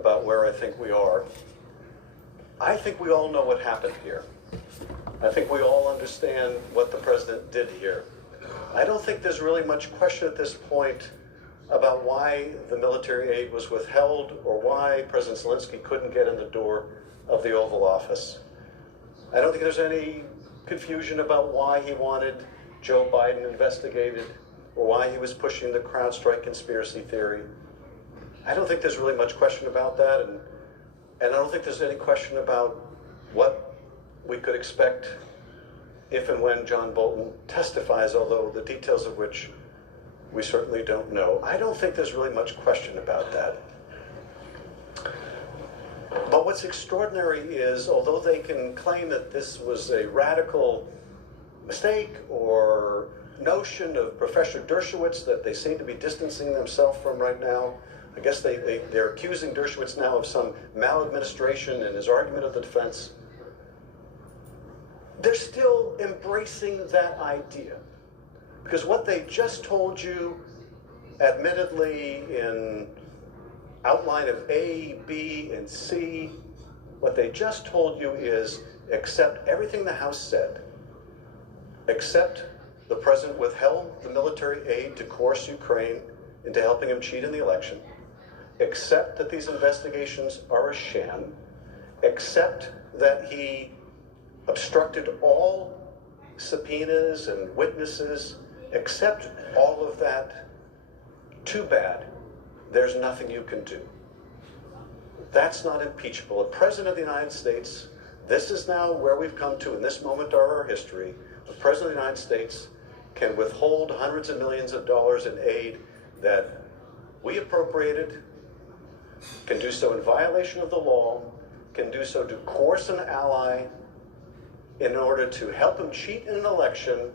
about where I think we are. I think we all know what happened here. I think we all understand what the president did here. I don't think there's really much question at this point about why the military aid was withheld or why President Zelensky couldn't get in the door of the Oval Office. I don't think there's any confusion about why he wanted Joe Biden investigated or why he was pushing the CrowdStrike conspiracy theory. I don't think there's really much question about that, and I don't think there's any question about what we could expect if and when John Bolton testifies, although the details of which we certainly don't know. I don't think there's really much question about that. But what's extraordinary is, although they can claim that this was a radical mistake or notion of Professor Dershowitz that they seem to be distancing themselves from right now, I guess they're accusing Dershowitz now of some maladministration in his argument of the defense. They're still embracing that idea. Because what they just told you, admittedly in outline of A, B, and C, what they just told you is accept everything the House said, accept the president withheld the military aid to coerce Ukraine into helping him cheat in the election, accept that these investigations are a sham, accept that he obstructed all subpoenas and witnesses, accept all of that. Too bad. There's nothing you can do. That's not impeachable. A president of the United States, this is now where we've come to in this moment of our history, the president of the United States can withhold hundreds of millions of dollars in aid that we appropriated, can do so in violation of the law, can do so to coerce an ally in order to help him cheat in an election,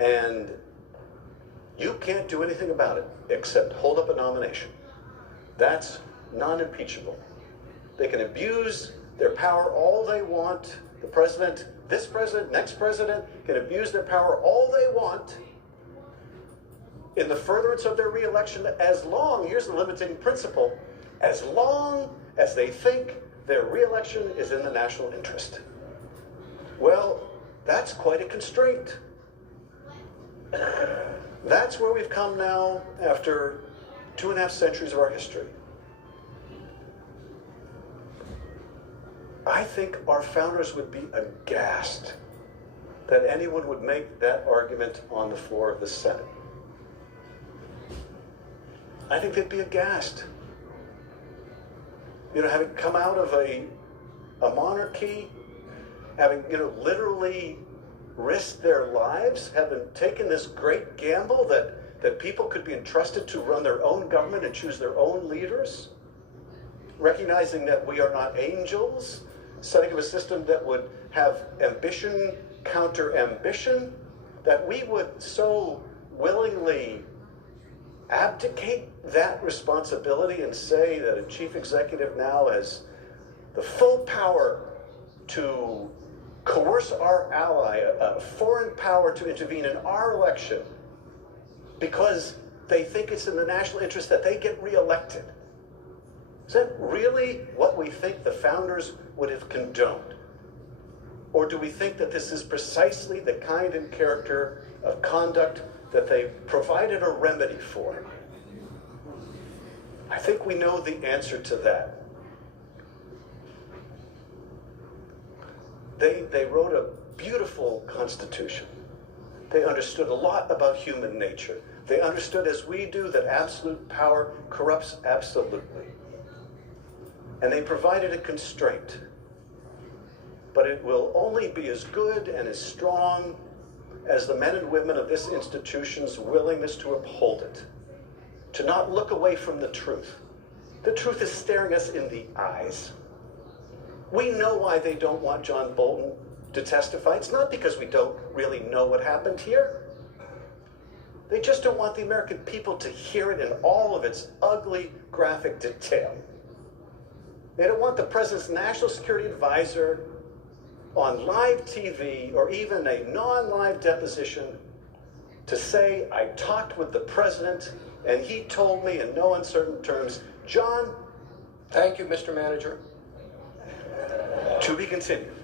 and you can't do anything about it except hold up a nomination. That's non-impeachable. They can abuse their power all they want. The president, this president, next president can abuse their power all they want in the furtherance of their re-election as long, here's the limiting principle, as long as they think their re-election is in the national interest. Well, that's quite a constraint. That's where we've come now after 2.5 centuries of our history. I think our founders would be aghast that anyone would make that argument on the floor of the Senate. I think they'd be aghast. You know, having come out of a monarchy, having, literally risked their lives, having taken this great gamble that people could be entrusted to run their own government and choose their own leaders, recognizing that we are not angels, setting up a system that would have ambition counter ambition, that we would so willingly abdicate that responsibility and say that a chief executive now has the full power to coerce our ally, a foreign power to intervene in our election because they think it's in the national interest that they get reelected. Is that really what we think the founders would have condoned? Or do we think that this is precisely the kind and character of conduct that they provided a remedy for? I think we know the answer to that. They wrote a beautiful constitution. They understood a lot about human nature. They understood, as we do, that absolute power corrupts absolutely. And they provided a constraint. But it will only be as good and as strong as the men and women of this institution's willingness to uphold it, to not look away from the truth. The truth is staring us in the eyes. We know why they don't want John Bolton to testify. It's not because we don't really know what happened here. They just don't want the American people to hear it in all of its ugly, graphic detail. They don't want the president's national security advisor on live TV or even a non-live deposition to say, I talked with the president and he told me in no uncertain terms, John, Thank you, Mr. Manager. to be continued.